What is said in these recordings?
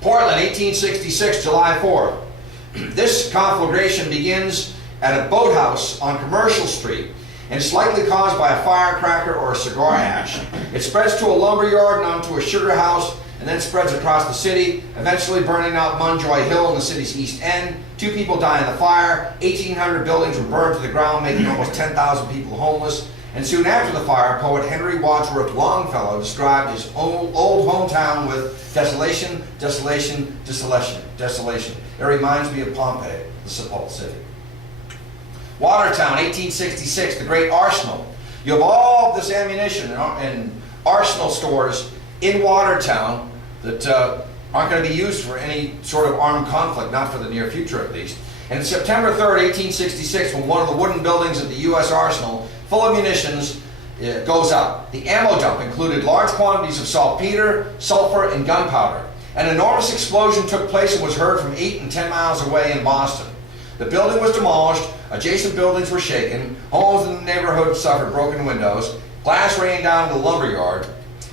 Portland, 1866, July 4th. This conflagration begins at a boathouse on Commercial Street and is likely caused by a firecracker or a cigar ash. It spreads to a lumber yard and onto a sugar house, and then spreads across the city, eventually burning out Munjoy Hill in the city's east end. 2 people die in the fire. 1,800 buildings were burned to the ground, making almost 10,000 people homeless. And soon after the fire, poet Henry Wadsworth Longfellow described his old hometown with desolation, desolation, desolation, desolation. It reminds me of Pompeii, the sepulchral city. Watertown, 1866, the Great Arsenal. You have all this ammunition in arsenal stores in Watertown that aren't going to be used for any sort of armed conflict, not for the near future at least. And September 3rd, 1866, when one of the wooden buildings of the U.S. Arsenal, full of munitions, goes up. The ammo dump included large quantities of saltpeter, sulfur, and gunpowder. An enormous explosion took place and was heard from 8 and 10 miles away in Boston. The building was demolished, adjacent buildings were shaken, homes in the neighborhood suffered broken windows, glass rained down in the lumber yard,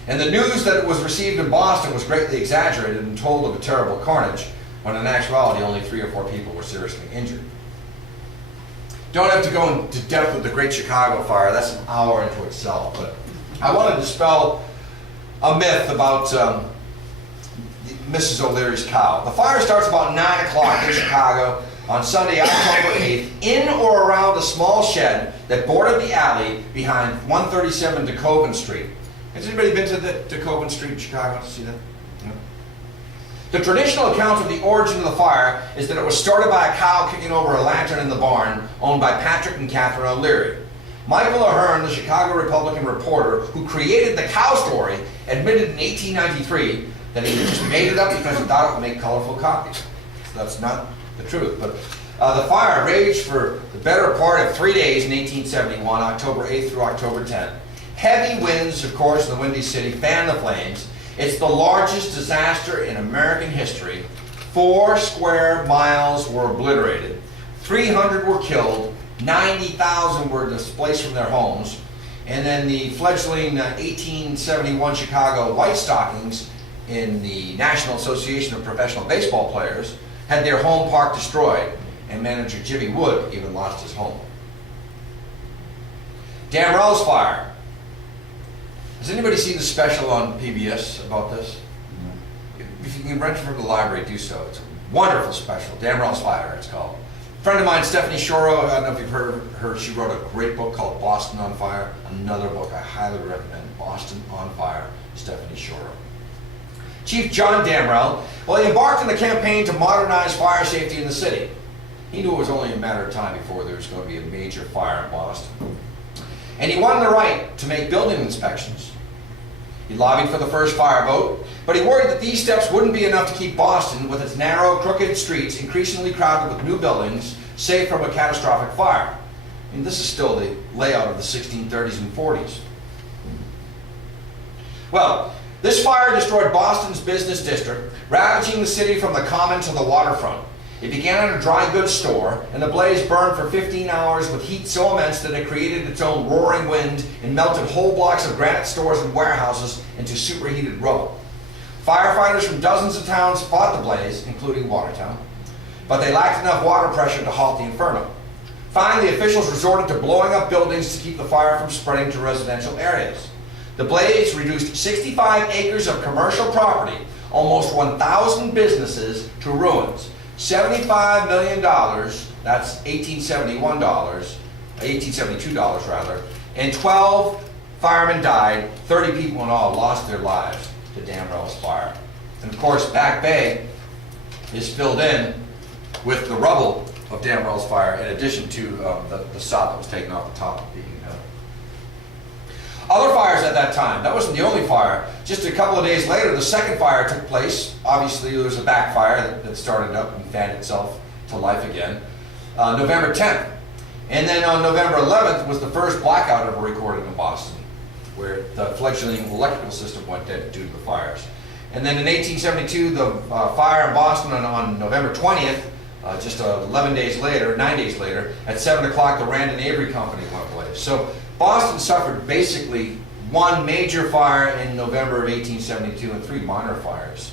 and the news that it was received in Boston was greatly exaggerated and told of a terrible carnage, when in actuality only 3 or 4 people were seriously injured. Don't have to go into depth with the Great Chicago Fire, that's an hour into itself, but I want to dispel a myth about Mrs. O'Leary's cow. The fire starts about 9 o'clock in Chicago on Sunday, October 8th, in or around a small shed that bordered the alley behind 137 DeKoven Street. Has anybody been to the DeKoven Street in Chicago to see that? No? The traditional account of the origin of the fire is that it was started by a cow kicking over a lantern in the barn owned by Patrick and Catherine O'Leary. Michael Ahern, the Chicago Republican reporter who created the cow story, admitted in 1893 that he just made it up because he thought it would make colorful copies. So that's not the truth. But the fire raged for the better part of 3 days in 1871, October 8th through October 10th. Heavy winds, of course, in the Windy City fanned the flames. It's the largest disaster in American history. 4 square miles were obliterated. 300 were killed. 90,000 were displaced from their homes. And then the fledgling 1871 Chicago White Stockings in the National Association of Professional Baseball Players had their home park destroyed, and manager Jimmy Wood even lost his home. Damrell's Fire. Has anybody seen the special on PBS about this? No. If you can rent it from the library, do so. It's a wonderful special. Damrell's Fire, it's called. A friend of mine, Stephanie Shoro, I don't know if you've heard of her, she wrote a great book called Boston on Fire. Another book I highly recommend, Boston on Fire, Stephanie Shoro. Chief John Damrell, well, he embarked on a campaign to modernize fire safety in the city. He knew it was only a matter of time before there was going to be a major fire in Boston. And he won the right to make building inspections. He lobbied for the first fire vote, but he worried that these steps wouldn't be enough to keep Boston, with its narrow, crooked streets increasingly crowded with new buildings, safe from a catastrophic fire. And this is still the layout of the 1630s and 40s. Well, this fire destroyed Boston's business district, ravaging the city from the Common to the waterfront. It began at a dry goods store, and the blaze burned for 15 hours with heat so immense that it created its own roaring wind and melted whole blocks of granite stores and warehouses into superheated rubble. Firefighters from dozens of towns fought the blaze, including Watertown, but they lacked enough water pressure to halt the inferno. Finally, officials resorted to blowing up buildings to keep the fire from spreading to residential areas. The blaze reduced 65 acres of commercial property, almost 1,000 businesses, to ruins. $75 million, that's $1872 rather, and 12 firemen died, 30 people in all lost their lives to Damrell's fire. And of course, Back Bay is filled in with the rubble of Damrell's fire, in addition to the sod that was taken off the top of the other fires at that time. That wasn't the only fire. Just a couple of days later, the second fire took place. Obviously, there was a backfire that started up and fanned itself to life again. November 10th. And then on November 11th was the first blackout ever recorded in Boston, where the fledgling electrical system went dead due to the fires. And then in 1872, the fire in Boston on November 20th, just 9 days later, at 7 o'clock, the Rand and Avery Company went blaze. So Boston suffered basically one major fire in November of 1872 and 3 minor fires.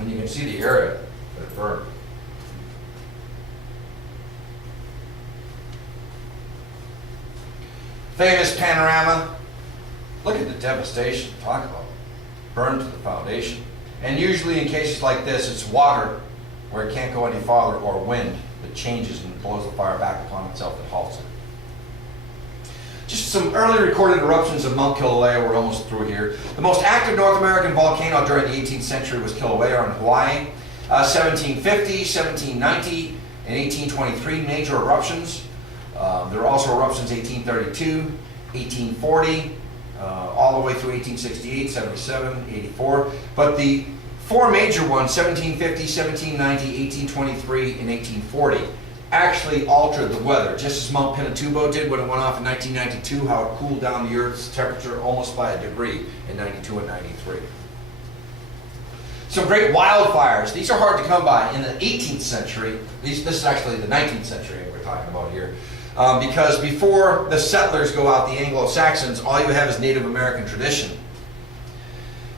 And you can see the area that it burned. Famous panorama. Look at the devastation. Talk about burned to the foundation. And usually in cases like this, it's water where it can't go any farther, or wind that changes and blows the fire back upon itself and halts it. Just some early recorded eruptions of Mount Kilauea. We're almost through here. The most active North American volcano during the 18th century was Kilauea in Hawaii. 1750, 1790, and 1823 major eruptions. There were also eruptions 1832, 1840, all the way through 1868, 77, 84. But the four major ones, 1750, 1790, 1823, and 1840, actually altered the weather, just as Mount Pinatubo did when it went off in 1992, how it cooled down the Earth's temperature almost by a degree in 92 and 93. Some great wildfires. These are hard to come by. In the 18th century, this is actually the 19th century we're talking about here, because before the settlers go out, the Anglo-Saxons, all you have is Native American tradition.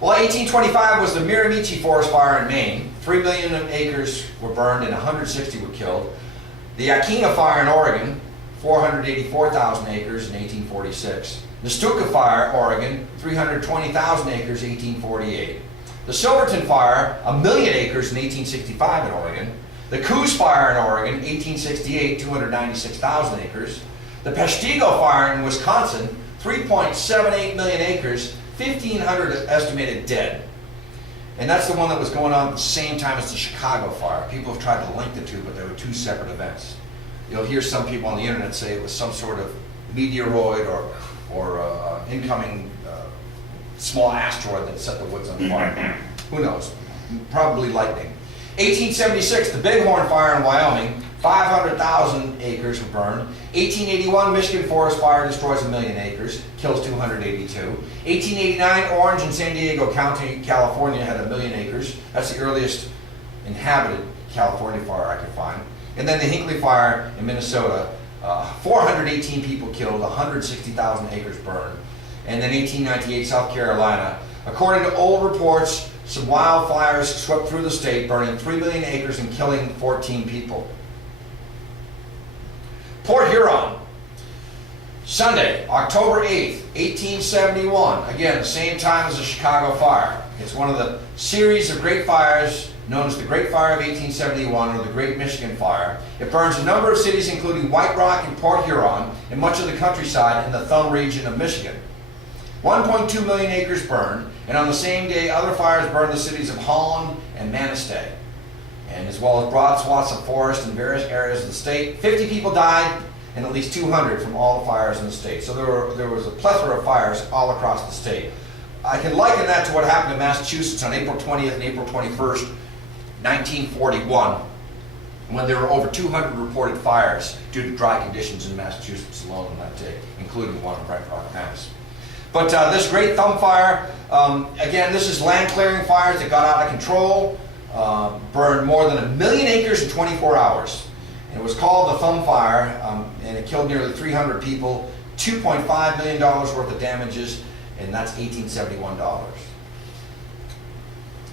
Well, 1825 was the Miramichi Forest fire in Maine. 3 million acres were burned and 160 were killed. The Yakina fire in Oregon, 484,000 acres in 1846. The Stuka fire, Oregon, 320,000 acres, 1848. The Silverton fire, 1 million acres in 1865 in Oregon. The Coos fire in Oregon, 1868, 296,000 acres. The Peshtigo fire in Wisconsin, 3.78 million acres, 1,500 estimated dead. And that's the one that was going on at the same time as the Chicago fire. People have tried to link the two, but they were two separate events. You'll hear some people on the internet say it was some sort of meteoroid or incoming small asteroid that set the woods on fire. Who knows? Probably lightning. 1876, the Bighorn fire in Wyoming, 500,000 acres were burned. 1881, Michigan forest fire destroys 1 million acres, kills 282. 1889, Orange in San Diego County, California had 1 million acres. That's the earliest inhabited California fire I could find. And then the Hinckley fire in Minnesota, 418 people killed, 160,000 acres burned. And then 1898, South Carolina. According to old reports, some wildfires swept through the state, burning 3 million acres and killing 14 people. Port Huron, Sunday, October 8th, 1871. Again, the same time as the Chicago fire. It's one of the series of great fires known as the Great Fire of 1871 or the Great Michigan Fire. It burns a number of cities including White Rock and Port Huron and much of the countryside in the Thumb region of Michigan. 1.2 million acres burned, and on the same day other fires burned the cities of Holland and Manistee, and as well as broad swaths of forest in various areas of the state. 50 people died and at least 200 from all the fires in the state. So there was a plethora of fires all across the state. I can liken that to what happened in Massachusetts on April 20th and April 21st, 1941, when there were over 200 reported fires due to dry conditions in Massachusetts alone on that day, including one in Bright Rock, Mass. But this Great Thumb Fire, again, this is land clearing fires that got out of control, burned more than 1 million acres in 24 hours. And it was called the Thumb Fire, and it killed nearly 300 people, $2.5 million worth of damages, and that's $1871.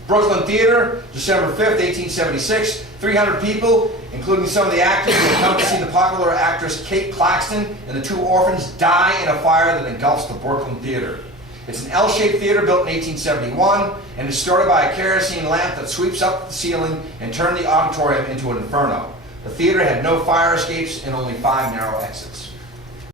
Brooklyn Theater, December 5th, 1876, 300 people, including some of the actors who had come to see the popular actress Kate Claxton and the two orphans, die in a fire that engulfs the Brooklyn Theater. It's an L-shaped theater built in 1871 and is started by a kerosene lamp that sweeps up the ceiling and turned the auditorium into an inferno. The theater had no fire escapes and only 5 narrow exits.